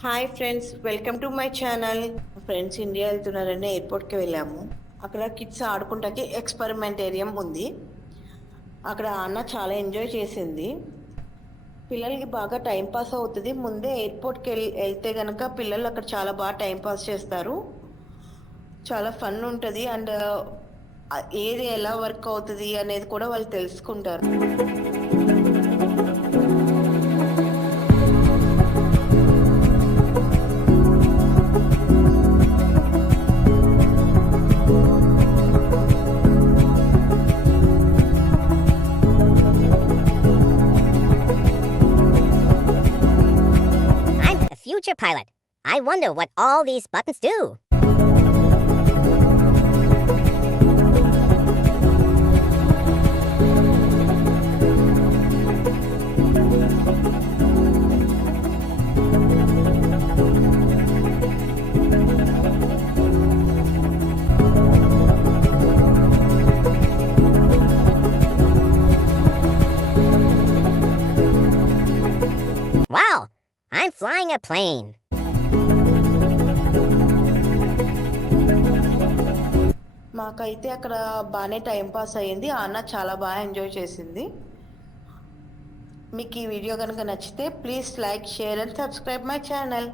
Hi friends, welcome to my channel. Friends India వెళ్తున్నారని ఎయిర్పోర్ట్కి వెళ్ళాము. అక్కడ కిడ్స్ ఆడుకుంటాకి ఎక్స్పెరిమెంటేరియం ఉంది. అక్కడ అన్న చాలా ఎంజాయ్ చేసింది. పిల్లలకి బాగా టైం పాస్ అవుతుంది. ముందే ఎయిర్పోర్ట్కి వెళ్తే కనుక పిల్లలు అక్కడ చాలా బాగా టైం పాస్ చేస్తారు. చాలా ఫన్ ఉంటుంది. అండ్ ఏది ఎలా వర్క్ అవుతుంది అనేది కూడా వాళ్ళు తెలుసుకుంటారు. Future pilot. I wonder what all these buttons do. Wow, I'm flying a plane. మాకైతే అక్కడ బాగానే టైం పాస్ అయ్యింది. అన్న చాలా బాగా ఎంజాయ్ చేసింది. మీకు ఈ వీడియో కనుక నచ్చితే please like, share and subscribe my channel.